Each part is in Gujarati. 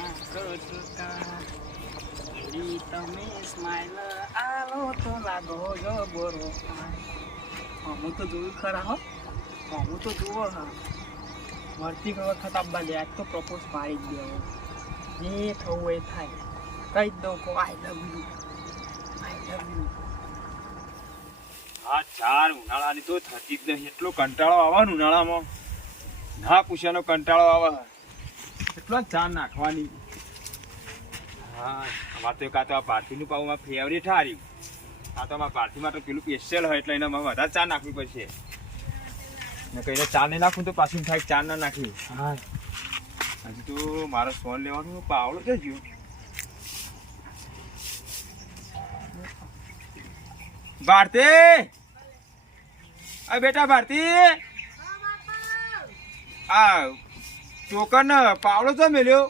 કટકા ઈ તમે સ્માઈલ આલો તો લાગો જબરો હા હું તો જોયું ખરા હો હા તો જુઓ હા વર્તી વખત આપવા દે તો પ્રપોઝ પાડી જ દેવો જે થવું એ થાય કહી જ દઉં કહો I love you I love you આ ચાર ઉનાળાની તો થતી જ નહીં. એટલો કંટાળો આવે ઉનાળામાં. ના પૂછ્યાનો કંટાળો આવે. એટલો ચાર નાખવાની. હા અમારે તો કાં તો આ પાર્થીનું પાવું મારું ફેવરેટ હાર્યું. આ તો અમારા પાર્થીમાં માટે પેલું સ્પેશિયલ હોય એટલે એનામાં વધારે ચા નાખવી પડશે. ને કહીને ચા નહીં નાખું તો પાછું થાય ચા ના નાખી હા. હજી તો મારો ફોન લેવાનું પાવડો થઈ ગયો. ભારતી! આ બેટા ભારતી! આ ચોકન પાવડો તો મેલ્યો?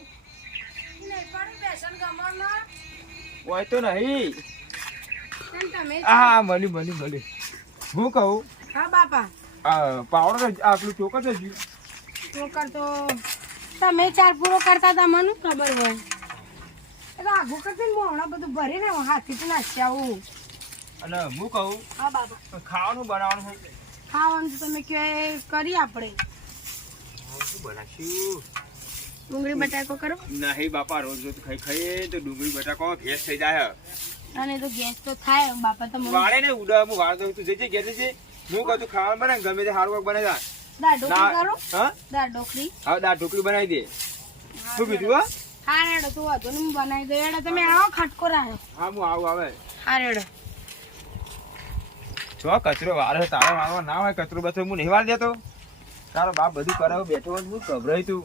હોય તો નહીં હા મળી મળી મળી. હું કહું? હા બાપા. પાવડર આપણું ચોકન જ ગયું તો તમે ચાર પૂરો કરતા હતા મને ખબર હોય? એટલે આઘું કરતી ને હું હમણાં બધું ભરીને હું હાથથી નાખી આવું. અને હું કહું હા બાપા. ખાવાનું બનાવવાનું હોય. ખાવાનું તમે કહે કરી આપણે. શું બનાવશું? ડુંગળી બટાકો કરો. નહીં બાપા રોજ રોજ ખાઈ ખાઈ તો ડુંગળી બટાકો ગેસ થઈ જાય અને તો ગેસ તો થાય બાપા તો વાળે ને ઉડા હું વાળ દઉં તું જજે જજે હું કહું ખાવાનું બને ગમે તે હારું બનાવી દા દાળ ઢોકળી કરો. હા? દાળ ઢોકળી. હવે દાળ ઢોકળી બનાવી દે. શું કીધું હા? હા રેડો તું વાંધો નહીં હું બનાવી દઉં. એડો તમે આવો ખટકો રાખ્યો. હા હું આવું આવે. હા રેડો. જો કચરો વારે તારો વાળવા ના હોય કચરો બચરો હું નહીં દેતો. તારો બાપ બધું કરાવ બેઠો હું ગભરાય તું.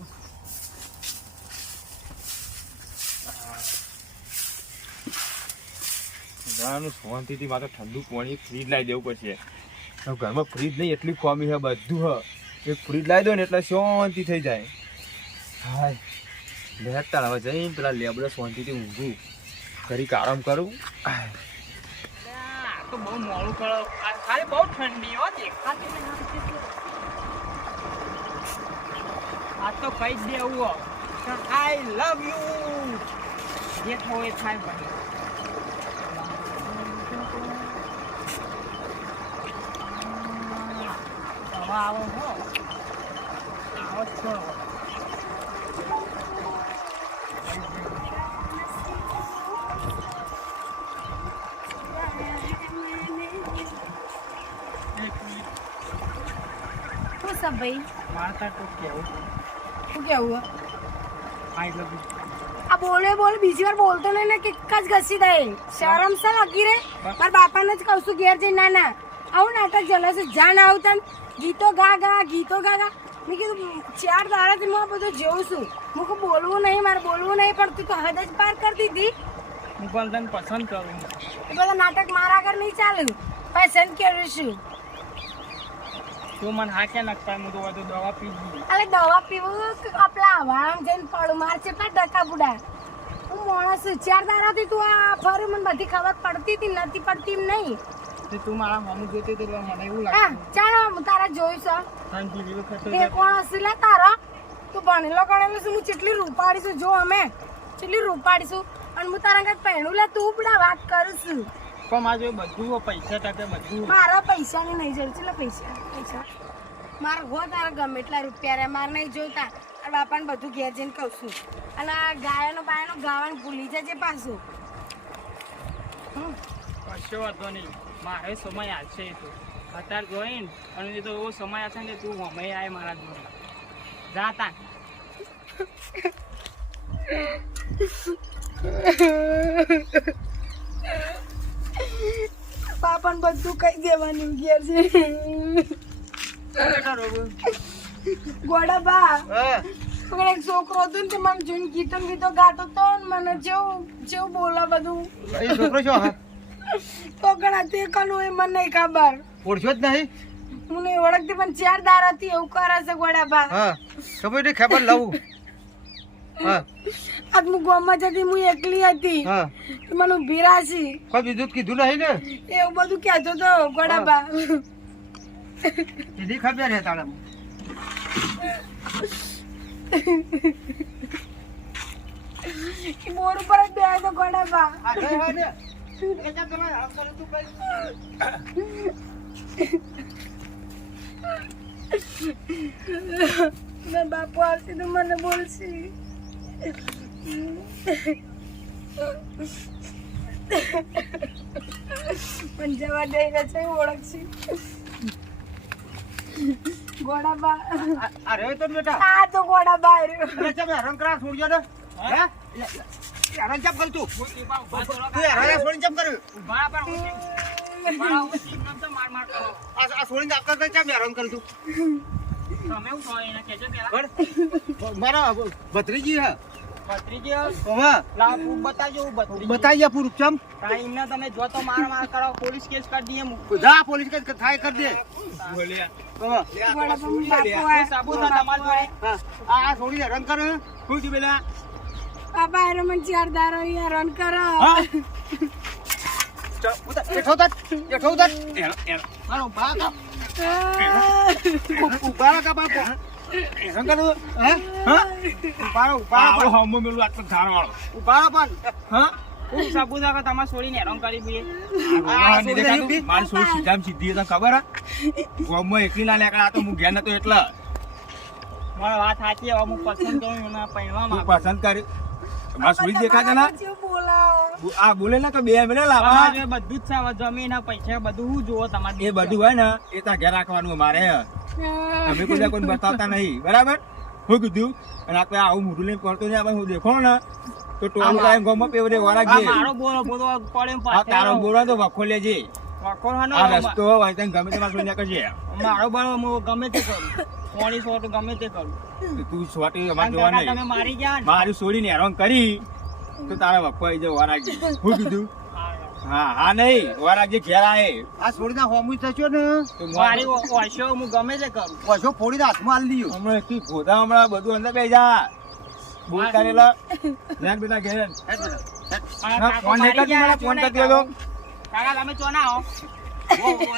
ઉનાળાનું શાંતિથી મારે ઠંડુ પાણી ફ્રીજ લાવી દેવું પડશે. તો ઘરમાં ફ્રીજ નહીં એટલી ખોમી છે બધું, હ. એક ફ્રીજ લાવી દો ને એટલે શાંતિ થઈ જાય. હાય. લેતા હવે જઈને પેલા લેબડે શાંતિથી ઊંઘું. ઘડીક આરામ કરું. તો બહુ મોડું કરો બહુ ઠંડી આ તો કહી દેવું આઈ લવ યુ જે થવું એ થાય ભાઈ. આવો હો. આવો છો. શું સબ ભાઈ? મારતા તો કેવું? શું કેવું? આઈ લવ યુ આ બોલે બોલે બીજી વાર બોલતો નહીં ને જ ઘસી દે. શરમ છે લાગી રે મારા બાપાને જ કહું છું ઘેર જઈ ના ના. આવું નાટક ચાલે છે. જાન આવતા ગીતો ગા ગા ગીતો ગા ગા. મેં કીધું ચાર દાડાથી હું આ બધું જોઉં છું. હું કહું બોલવું નહીં મારે બોલવું નહીં પણ તું તો હદ જ પાર કરી દીધી. હું પણ તને પસંદ કરું. એ બધા નાટક મારા આગળ નહીં ચાલ્યું પસંદ કર્યું છું. તું મને હા કે નખતા હું તો બધું દવા પી અરે દવા પીવું આપલા વાળામાં જઈને પડું? માર પણ ડકા બુડા. હું માણસ ચાર દાડાથી તું આ ફરું મને બધી ખબર પડતી હતી નથી પડતી એમ નહીં. તે તું મારા મમ્મી જોતી હતી મને એવું લાગ્યું ચાલો હું તારા જોઈશ તને બીજી વખત તો કોણ હશે? લે તારો. તું ભણેલો ગણેલો છું હું કેટલી રૂપાડીશું જો અમે કેટલી રૂપાડીશું અને હું તારા કાંઈક પહેણું લે તું બડા વાત કરું છું પણ મારે જો બધું પૈસા ટકે બધું મારા પૈસાની નહીં જરૂર. છે લે પૈસા? પૈસા? મારા હો તારા ગમે એટલા રૂપિયા રે મારે નહીં જોતા અને બાપાને બધું ઘેર જઈને કહું છું. અને આ ગાયનો બાયનો ગાવાનું ભૂલી જજે પાછું. કશો વાંધો નહીં. મારે સમય આવશે એ તો. અત્યારે જોઈને અને એ તો એવો સમય આવશે ને તું સમય આય મારા જોડે જાતા બધું કહી દેવાનું ઘેર છે. ગોડા બા. પણ એક છોકરો હતો ને તે મને જોઈને ગીતો ગીતો ગાતો હતો ને મને જેવું જેવું બોલા બધું. છોકરો છો હા તો કનું એ મને નહીં ખબર. ઓળખ્યો જ નહીં? હું નહીં ઓળખતી પણ ચાર દારાથી એવું કરે છે ગોડા બા હા ખબર નહીં ખબર લઉં. હા. આજ હું ગામમાં જતી હું એકલી હતી. હા. મને ઊભી રાશી કોઈ બીજું કીધું નહીં ને? એવું બધું કહેતો તો ગોડા બા કીધી ખબર હે તારે મોર ઉપર જ બેહ્યો તો ગોડાબા આ મારા બાપુ આવશે તો મને બોલશે પણ જવા દઈ રહ્યા છે ઓળખશે ગોડા બા અરે તો બેટા આ તો ગોડાબા આવ્યો અરે ચમ હેરાન છોડજો ને હે? હેરાન ચમ કર તું? તું હેરાન છોડીને ચમ કર્યું આ આ છોડીને આપતા તો ચમ હેરાન કર તું મારા ભત્રીજી હે. ઓવા. બતાઈ જા પૂરું ચમ જા પોલીસ કેસ થાય કર દે. આ આ છોડી હેરાન કરે શું થયું પેલા બાપા આવ્યો મને ચાર દારો હેરાન કરો. હા. બેઠો તત બેઠો તત એનો એનો મારો બા ઊભા કા બાપો. હેરાન કરું હે? હા. ઊભા રહો, ઊભા રહો આવો પણ. હમો મેલું આટલો ધાર વાળો ઊભા રહો પણ હા? આ? મારી છોડી સીધામ સીધી હતી, ખબર હે? ગામમાં એકલી ના લેકડા તો હું ઘેર નતો એટલે. તું પસંદ કરી મારી છોડી દેખાય તને કેવું બોલાવો? આ બોલે ને કે બે મિલે લાવવા બધું જ છે જમીન પૈસા બધું હું જોવો તમારે એ બધું હોય ને એ તાર ઘેર રાખવાનું મારે અમે કોઈ કોઈ બતાવતા નહીં. બરાબર? હું કીધું અને આપણે આવું મોઢું લઈને કરતો નહીં આપણે હું દેખો ને. તો ટોળું કાંઈ ગામમાં પેવડે વળા મારો બોલો બોલો પડે તારો બોલો તો વખો લેજે. વખો રસ્તો હોય તને ગમે તે મારું ત્યાં કરજે મારો બોલો હું ગમે તે કરું. પોણી સો ગમે તે કરું. તું છોટી અમાર જોવા નહીં. તમે મારી ગયા ને? મારી છોડીને હેરાન કરી. તો તારા આવી જાય વરાગી હું કીધું? હા હા નહીં. વરાગી ઘેર આય. આ છોડીને હોમું થશો ને? મારી ઓશો હું ગમે તે કરું. પાછો ફોડીને હાથમાં આલી દીધું હમણાં કી ગોધા હમણાં બધું અંદર બેસી જા. બોલ કરેલા ધ્યાન બેટા ઘેર. ફોન નહીં કરતી ફોન કરતી હતો. કાકા. તમે ચોના આવો.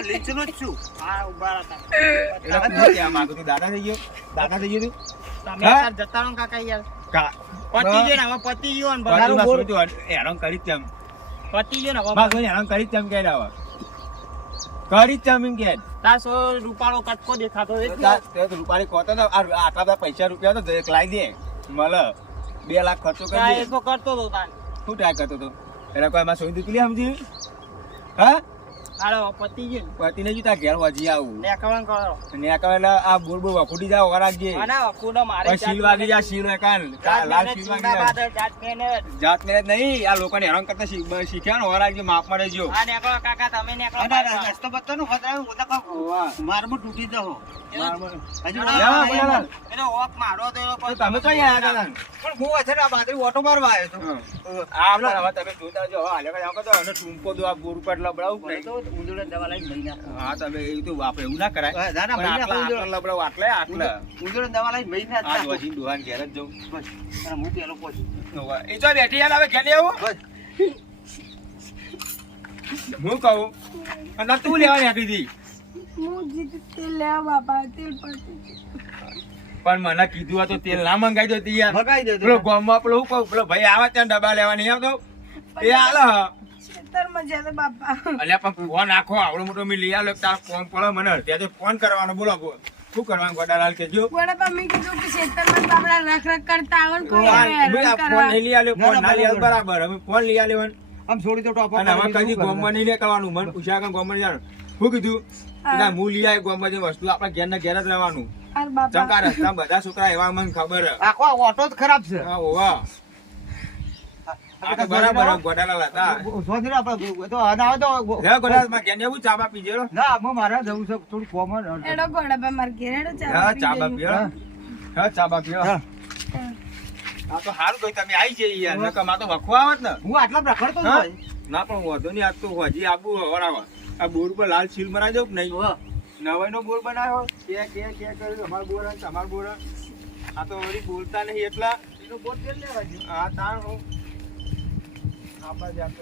લીચનો જ છું. હા ઊભા હતા તું માંગુ? તું દાદા થઈ ગયો. દાદા થઈ ગયો તું? તમે જતા રહો ને કાકા યાર. કા પતી ગયો ને હવે પતી ગયો ને બધું. છોડી તું હેરાન કરી તેમ. પતી ગયો ને હવે છોડી હેરાન કરી તેમ કે હવે કરી તેમ એમ કે. તાર સો રૂપાળો કટકો દેખાતો તા- તે તો રૂપાળી ખોતો ને આ આટલા બધા પૈસા રૂપિયા તો એક લાવી દે. મળે બે લાખ ખર્ચો કરી આ દે. એ તો કરતો હતો તાન શું ટ્રાય કરતો તો એટલે કોઈ એમાં સોઈ દીકરી સમજી? હા? હાલો પતી ગયું. પતિને જ તાર ઘેર વજી આવું. ને કરો. ને આ કહેવાય આ બોર બોર જાવ વરાગજે આના વખુડો મારે શીલ વાગી જા શીલ કાન. લાલ શીલ વાગી જાત મહેનત જાત મેરેજ નહીં. આ લોકોને હેરાન કરતા શીખ્યા ને વરાગજે માપ મળે જો. આ નેકળો કાકા તમે નેકળો રસ્તો બત્તો નું ખતરા હું બધા કહું. મારમાં તૂટી જહો હજુ યા, બોલો. એનો ઓપ મારો તો તમે કઈ આયા પણ હું અત્યારે આ ઓટો મારવા આવ્યો આ તમે જોતા જો હાલે ટૂંપો દો આ બોર ઉપર લબડાવું જ દવા લઈને મહિના. હા તમે એવું તો આપણે એવું ના કરાય. ના, ના, પણ મહિના આટલા- ઉંદર- આટલે આટલે. ઉંદરડે દવા લઈને મહિના આ ડોશી ડોહાને ઘેર જ જવું. બસ. અને હું પેલો પહોંચું. એ તો બેઠી યાર હવે ઘેર આવું. હું કહું? અને તું લેવા નીકળી હતી હું જીત લેવા બાપા તેલ પડતી પણ મને કીધું હતું તો તેલ ના મંગાઈ દો યાર. મગાઈ દે પેલો ગામમાં પેલો શું કહું? પેલો ભાઈ આવે ત્યાં ડબ્બા લેવા નહીં આવતો? એ હાલે હ. ખેતરમાં જ્યાં બાપા. અલ્યા પણ ફોન આખો આવડો મોટો મેં લઈ આવ્યો તાર ફોન પડે મને. ત્યાંથી ફોન કરવાનો બોલો બોલો. શું કરવાનું ગોડાલાલ કેજો ગોડાબા મેં કીધું કે ખેતરમાં તો આપણા રખ રખ કરતા આવે કોઈ આ હેરાન ભાઈ આ ફોન લઈ આવ્યો ફોન ના, ના લઈ બરાબર. બરાબર. અમે ફોન લઈ આવ્યો આમ છોડી દો ટોપા અને હવે કદી ગોમમાં નહીં નીકળવાનું મને પૂછ્યા કે ગોમમાં નહીં શું કીધું? હા. હું લઈ આવ્યો ગોમમાં જે વસ્તુ. આપણા ઘેર ના ઘેર જ રહેવાનું. ચમકા રસ્તા બધા છોકરા એવા મને ખબર. આખો ઓટો જ ખરાબ છે. હા, ઓવા. ના પણ વાંધો નહીં આજ તો હજી આબુ વરાવા. આ બોર પર લાલ સીલ મરાઈ દઉં કે નહીં? હા. નવાઈ નો બોર બનાવ્યો? કે કે કે કર્યું? અમાર બોર તમાર બોર આ તો વળી બોલતા નહીં એટલા. એનો બોર તેલ લેવા હા આ તાણ હું. rapaziada.